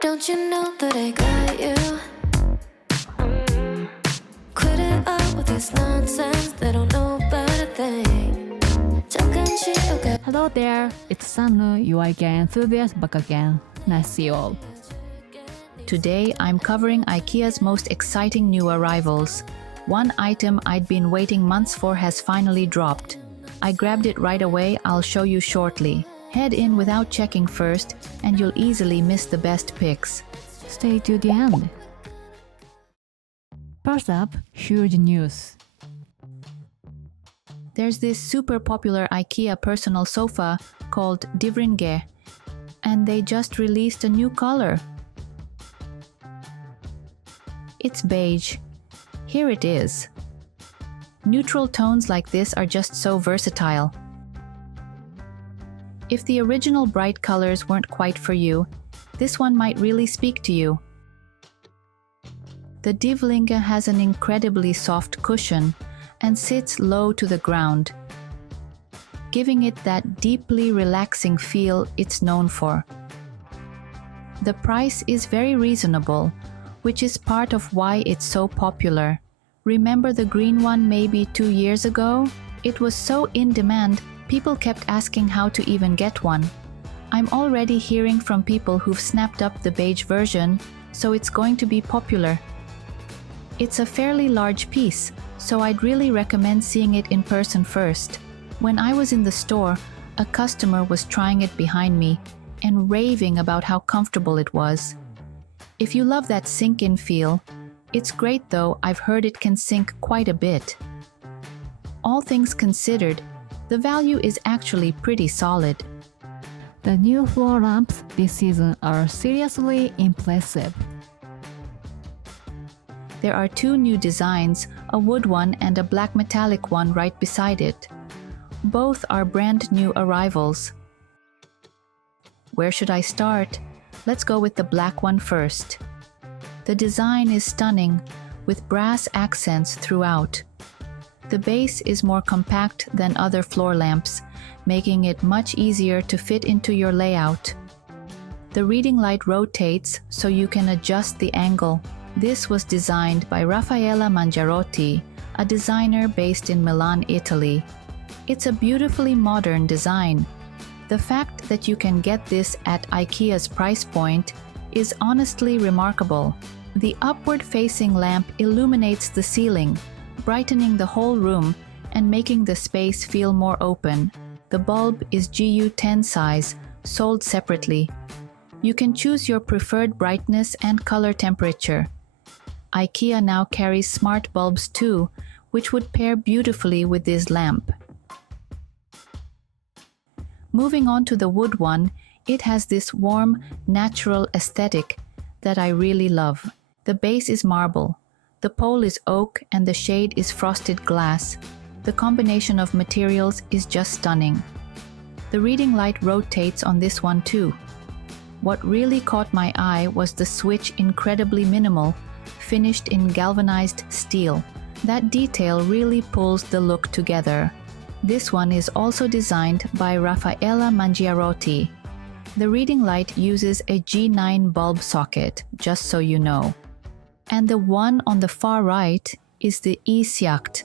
Don't you know that I got you? Quit it all with this nonsense. They don't know about a thing. 잠깐씩 okay. Hello there, it's Sanu, your IKEA enthusiast back again. Nice to see you all. Today I'm covering IKEA's most exciting new arrivals. One item I'd been waiting months for has finally dropped. I grabbed it right away, I'll show you shortly. Head in without checking first, and you'll easily miss the best picks. Stay to the end. First up, huge news. There's this super popular IKEA personal sofa called DYVLINGE, and they just released a new color. It's beige. Here it is. Neutral tones like this are just so versatile. If the original bright colors weren't quite for you, this one might really speak to you. The DYVLINGE has an incredibly soft cushion and sits low to the ground, giving it that deeply relaxing feel it's known for. The price is very reasonable, which is part of why it's so popular. Remember the green one maybe 2 years ago? It was so in demand, people kept asking how to even get one. I'm already hearing from people who've snapped up the beige version, so it's going to be popular. It's a fairly large piece, so I'd really recommend seeing it in person first. When I was in the store, a customer was trying it behind me and raving about how comfortable it was. If you love that sink-in feel, it's great though I've heard it can sink quite a bit. All things considered, the value is actually pretty solid. The new floor lamps this season are seriously impressive. There are 2 new designs, a wood one and a black metallic one right beside it. Both are brand new arrivals. Where should I start? Let's go with the black one first. The design is stunning, with brass accents throughout. The base is more compact than other floor lamps, making it much easier to fit into your layout. The reading light rotates so you can adjust the angle. This was designed by Raffaella Mangiarotti, a designer based in Milan, Italy. It's a beautifully modern design. The fact that you can get this at IKEA's price point is honestly remarkable. The upward-facing lamp illuminates the ceiling, brightening the whole room and making the space feel more open. The bulb is GU10 size, sold separately. You can choose your preferred brightness and color temperature. IKEA now carries smart bulbs too, which would pair beautifully with this lamp. Moving on to the wood one, it has this warm, natural aesthetic that I really love. The base is marble, the pole is oak, and the shade is frosted glass. The combination of materials is just stunning. The reading light rotates on this one too. What really caught my eye was the switch, incredibly minimal, finished in galvanized steel. That detail really pulls the look together. This one is also designed by Raffaella Mangiarotti. The reading light uses a G9 bulb socket, just so you know. And the one on the far right is the IKEA,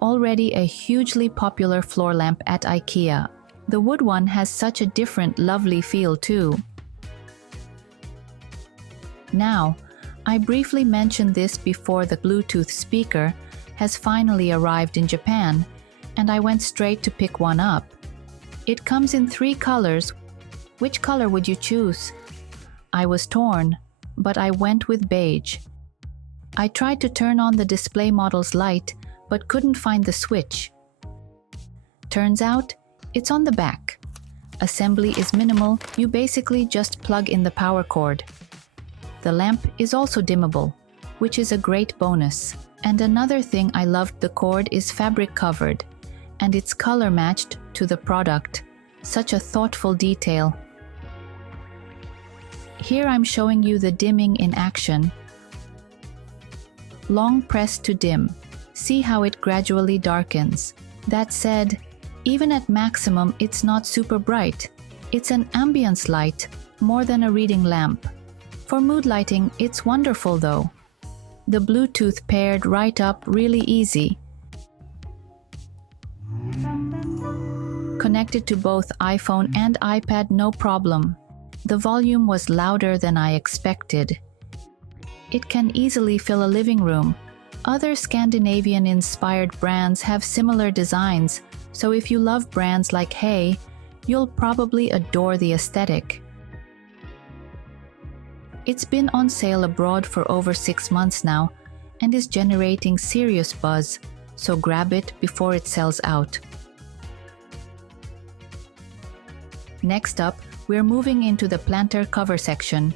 already a hugely popular floor lamp at IKEA. The wood one has such a different, lovely feel too. Now, I briefly mentioned this before. The Bluetooth speaker has finally arrived in Japan, and I went straight to pick one up. It comes in 3 colors. Which color would you choose? I was torn, but I went with beige. I tried to turn on the display model's light, but couldn't find the switch. Turns out, it's on the back. Assembly is minimal, you basically just plug in the power cord. The lamp is also dimmable, which is a great bonus. And another thing I loved, the cord is fabric covered, and it's color matched to the product. Such a thoughtful detail. Here I'm showing you the dimming in action. Long press to dim. See how it gradually darkens. That said, even at maximum it's not super bright. It's an ambience light, more than a reading lamp. For mood lighting, it's wonderful though. The Bluetooth paired right up really easy. Connected to both iPhone and iPad no problem. The volume was louder than I expected. It can easily fill a living room. Other Scandinavian-inspired brands have similar designs, so if you love brands like Hey, you'll probably adore the aesthetic. It's been on sale abroad for over 6 months now and is generating serious buzz, so grab it before it sells out. Next up, we're moving into the planter cover section.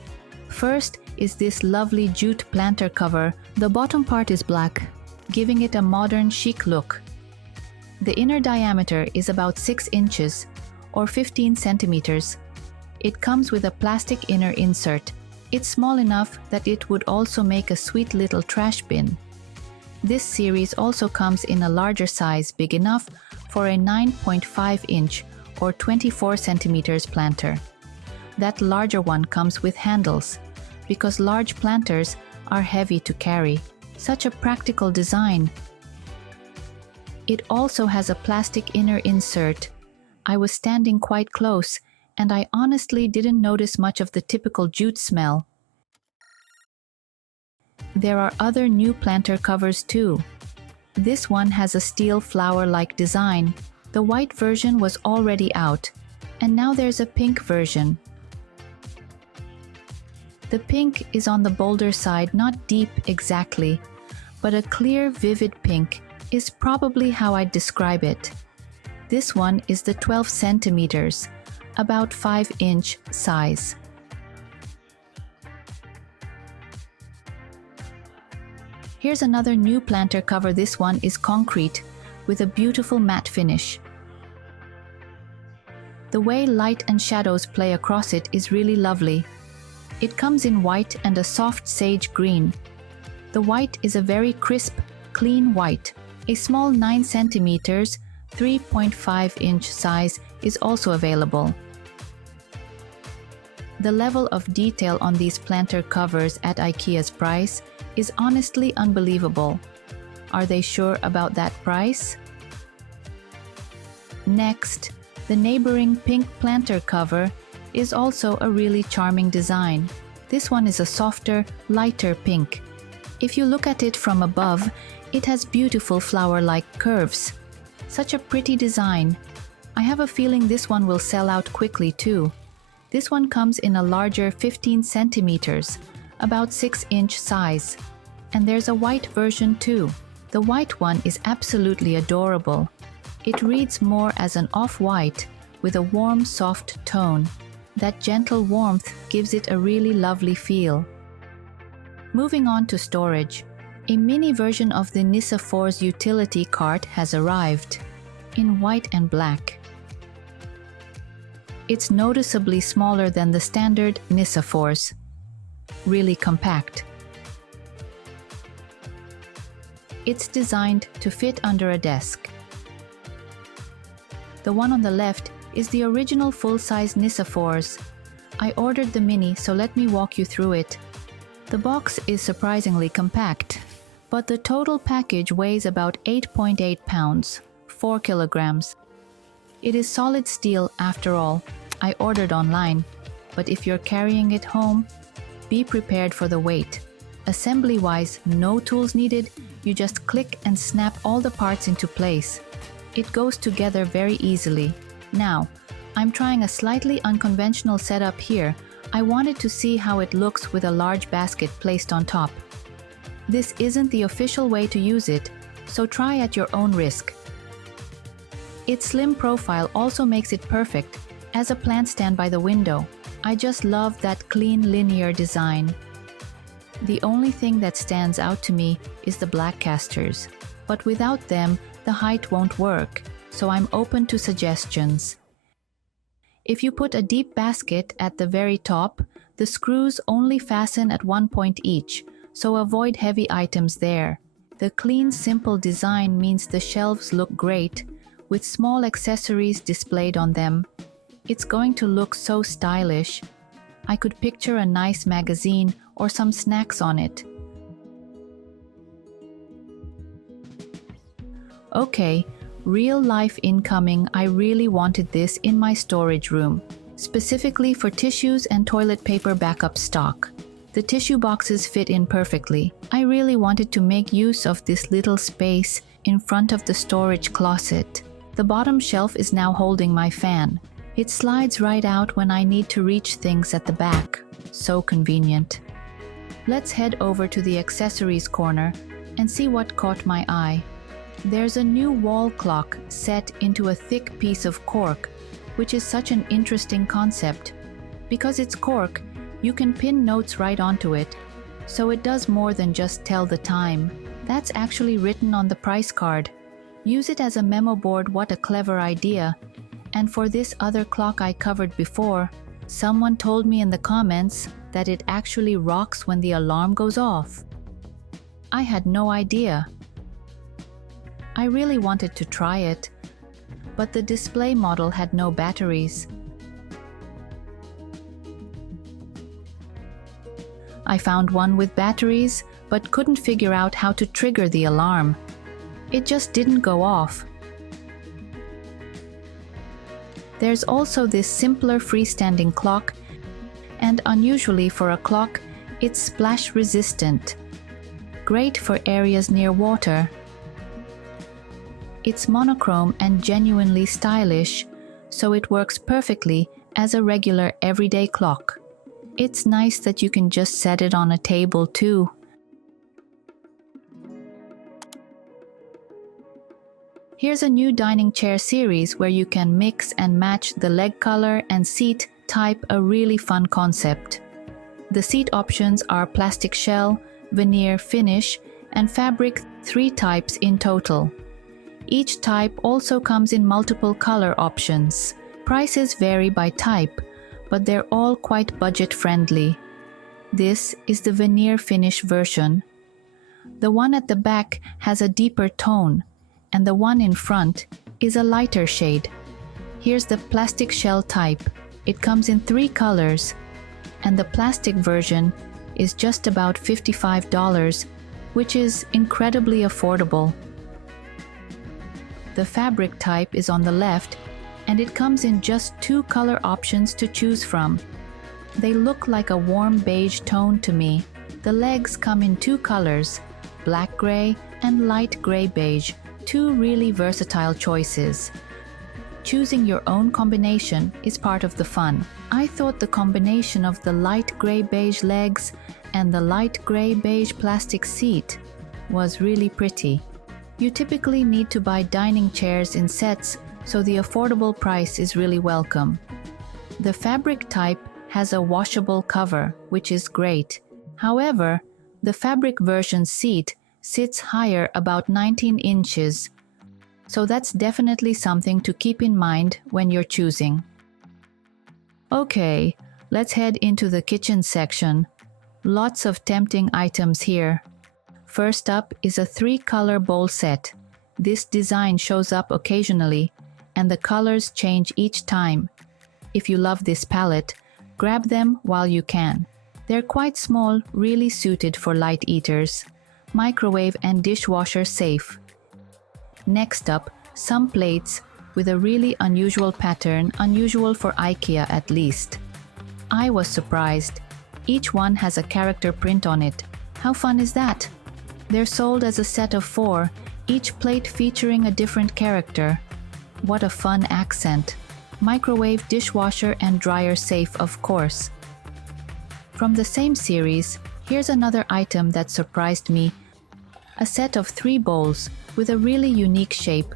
First is this lovely jute planter cover. The bottom part is black, giving it a modern chic look. The inner diameter is about 6 inches or 15 centimeters. It comes with a plastic inner insert. It's small enough that it would also make a sweet little trash bin. This series also comes in a larger size, big enough for a 9.5-inch or 24 centimeters planter. That larger one comes with handles, because large planters are heavy to carry. Such a practical design. It also has a plastic inner insert. I was standing quite close, and I honestly didn't notice much of the typical jute smell. There are other new planter covers too. This one has a steel flower-like design. The white version was already out, and now there's a pink version. The pink is on the bolder side, not deep exactly, but a clear, vivid pink is probably how I'd describe it. This one is the 12 centimeters, about 5-inch size. Here's another new planter cover. This one is concrete with a beautiful matte finish. The way light and shadows play across it is really lovely. It comes in white and a soft sage green. The white is a very crisp, clean white. A small 9 centimeters, 3.5-inch size is also available. The level of detail on these planter covers at IKEA's price is honestly unbelievable. Are they sure about that price? Next, the neighboring pink planter cover is also a really charming design. This one is a softer, lighter pink. If you look at it from above, it has beautiful flower-like curves. Such a pretty design. I have a feeling this one will sell out quickly too. This one comes in a larger 15 centimeters, about 6-inch size. And there's a white version too. The white one is absolutely adorable. It reads more as an off-white with a warm, soft tone. That gentle warmth gives it a really lovely feel. Moving on to storage. A mini version of the NISSAFORS utility cart has arrived, in white and black. It's noticeably smaller than the standard NISSAFORS. Really compact. It's designed to fit under a desk. The one on the left is the original full-size NISSAFORS. I ordered the mini, so let me walk you through it. The box is surprisingly compact, but the total package weighs about 8.8 pounds, 4 kilograms. It is solid steel after all. I ordered online, but if you're carrying it home, be prepared for the weight. Assembly-wise, no tools needed, you just click and snap all the parts into place. It goes together very easily. Now, I'm trying a slightly unconventional setup here. I wanted to see how it looks with a large basket placed on top. This isn't the official way to use it, so try at your own risk. Its slim profile also makes it perfect as a plant stand by the window. I just love that clean linear design. The only thing that stands out to me is the black casters, but without them, the height won't work, so I'm open to suggestions. If you put a deep basket at the very top, the screws only fasten at one point each, so avoid heavy items there. The clean, simple design means the shelves look great, with small accessories displayed on them. It's going to look so stylish. I could picture a nice magazine or some snacks on it. Okay, real life incoming. I really wanted this in my storage room, specifically for tissues and toilet paper backup stock. The tissue boxes fit in perfectly. I really wanted to make use of this little space in front of the storage closet. The bottom shelf is now holding my fan. It slides right out when I need to reach things at the back. So convenient. Let's head over to the accessories corner and see what caught my eye. There's a new wall clock set into a thick piece of cork, which is such an interesting concept. Because it's cork, you can pin notes right onto it, so it does more than just tell the time. That's actually written on the price card. Use it as a memo board. What a clever idea. And for this other clock I covered before, someone told me in the comments that it actually rocks when the alarm goes off. I had no idea. I really wanted to try it, but the display model had no batteries. I found one with batteries, but couldn't figure out how to trigger the alarm. It just didn't go off. There's also this simpler freestanding clock, and unusually for a clock, it's splash resistant. Great for areas near water. It's monochrome and genuinely stylish, so it works perfectly as a regular everyday clock. It's nice that you can just set it on a table too. Here's a new dining chair series where you can mix and match the leg color and seat type, a really fun concept. The seat options are plastic shell, veneer finish, and fabric, 3 types in total. Each type also comes in multiple color options. Prices vary by type, but they're all quite budget-friendly. This is the veneer finish version. The one at the back has a deeper tone, and the one in front is a lighter shade. Here's the plastic shell type. It comes in 3 colors, and the plastic version is just about $55, which is incredibly affordable. The fabric type is on the left, and it comes in just 2 color options to choose from. They look like a warm beige tone to me. The legs come in 2 colors, black gray and light gray beige, 2 really versatile choices. Choosing your own combination is part of the fun. I thought the combination of the light gray beige legs and the light gray beige plastic seat was really pretty. You typically need to buy dining chairs in sets, so the affordable price is really welcome. The fabric type has a washable cover, which is great. However, the fabric version seat sits higher, about 19 inches, so that's definitely something to keep in mind when you're choosing. Okay, let's head into the kitchen section. Lots of tempting items here. First up is a 3-color bowl set. This design shows up occasionally, and the colors change each time. If you love this palette, grab them while you can. They're quite small, really suited for light eaters. Microwave and dishwasher safe. Next up, some plates with a really unusual pattern, unusual for IKEA at least. I was surprised. Each one has a character print on it. How fun is that? They're sold as a set of 4, each plate featuring a different character. What a fun accent. Microwave, dishwasher, and dryer safe, of course. From the same series, here's another item that surprised me. A set of 3 bowls with a really unique shape.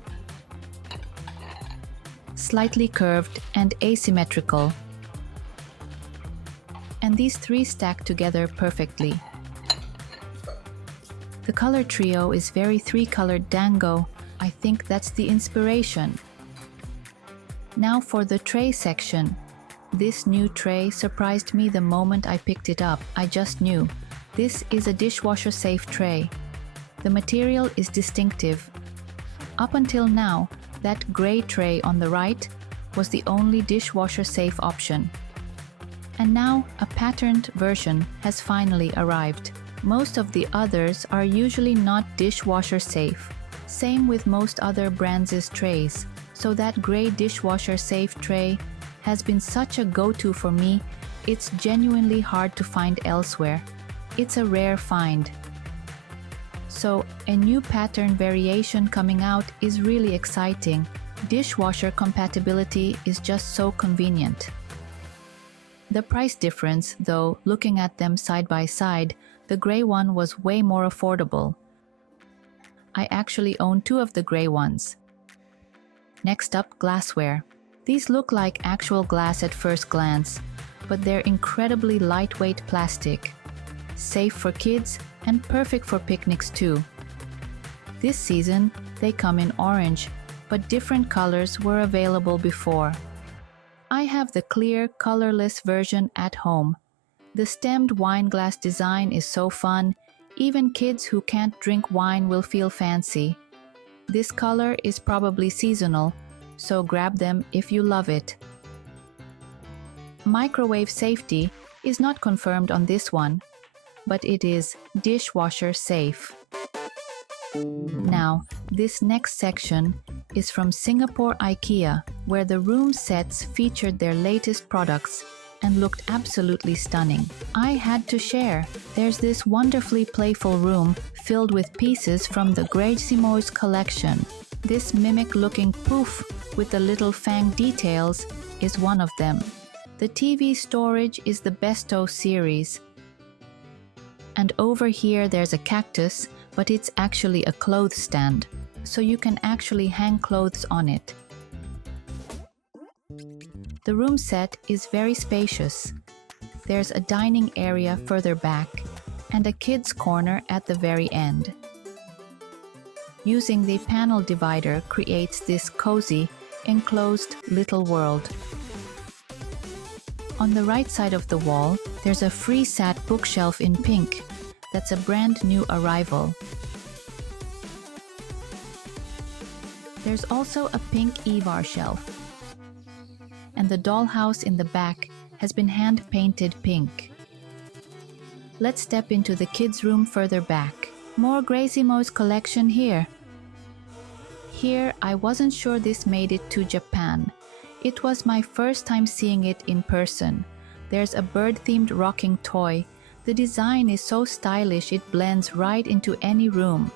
Slightly curved and asymmetrical. And these 3 stack together perfectly. The color trio is very 3-colored dango. I think that's the inspiration. Now for the tray section. This new tray surprised me the moment I picked it up. I just knew. This is a dishwasher safe tray. The material is distinctive. Up until now, that gray tray on the right was the only dishwasher safe option. And now a patterned version has finally arrived. Most of the others are usually not dishwasher safe. Same with most other brands' trays. So that gray dishwasher safe tray has been such a go-to for me, it's genuinely hard to find elsewhere. It's a rare find. So a new pattern variation coming out is really exciting. Dishwasher compatibility is just so convenient. The price difference, though, looking at them side by side, the gray one was way more affordable. I actually own 2 of the gray ones. Next up, glassware. These look like actual glass at first glance, but they're incredibly lightweight plastic. Safe for kids and perfect for picnics too. This season, they come in orange, but different colors were available before. I have the clear, colorless version at home. The stemmed wine glass design is so fun, even kids who can't drink wine will feel fancy. This color is probably seasonal, so grab them if you love it. Microwave safety is not confirmed on this one, but it is dishwasher safe. Now, this next section is from Singapore IKEA, where the room sets featured their latest products and looked absolutely stunning. I had to share. There's this wonderfully playful room filled with pieces from the GREJSIMOJS Collection. This mimic-looking poof with the little fang details is one of them. The TV storage is the Besto series. And over here there's a cactus, but it's actually a clothes stand, so you can actually hang clothes on it. The room set is very spacious. There's a dining area further back and a kids' corner at the very end. Using the panel divider creates this cozy, enclosed little world. On the right side of the wall, there's a free-sat bookshelf in pink. That's a brand new arrival. There's also a pink Evar shelf. And the dollhouse in the back has been hand-painted pink. Let's step into the kids' room further back. More GREJSIMOJS Collection here. Here, I wasn't sure this made it to Japan. It was my first time seeing it in person. There's a bird-themed rocking toy. The design is so stylish it blends right into any room.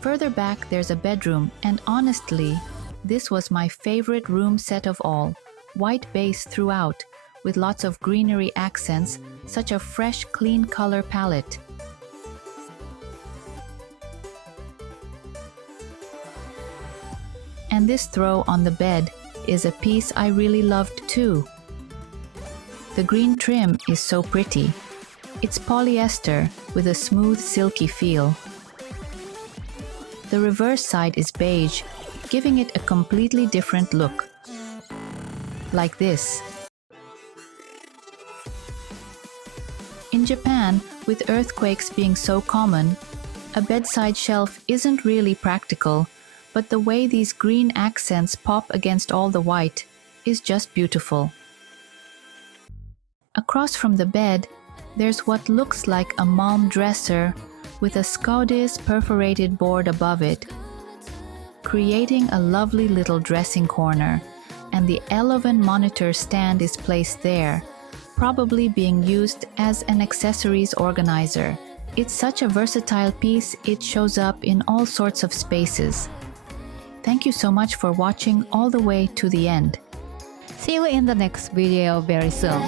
Further back, there's a bedroom, and honestly, this was my favorite room set of all. White base throughout, with lots of greenery accents, such a fresh, clean color palette. And this throw on the bed is a piece I really loved too. The green trim is so pretty. It's polyester with a smooth, silky feel. The reverse side is beige, giving it a completely different look. Like this. In Japan, with earthquakes being so common, a bedside shelf isn't really practical, but the way these green accents pop against all the white is just beautiful. Across from the bed, there's what looks like a mom dresser with a Scodis perforated board above it, creating a lovely little dressing corner, and the L11 monitor stand is placed there, probably being used as an accessories organizer. It's such a versatile piece, it shows up in all sorts of spaces. Thank you so much for watching all the way to the end. See you in the next video very soon.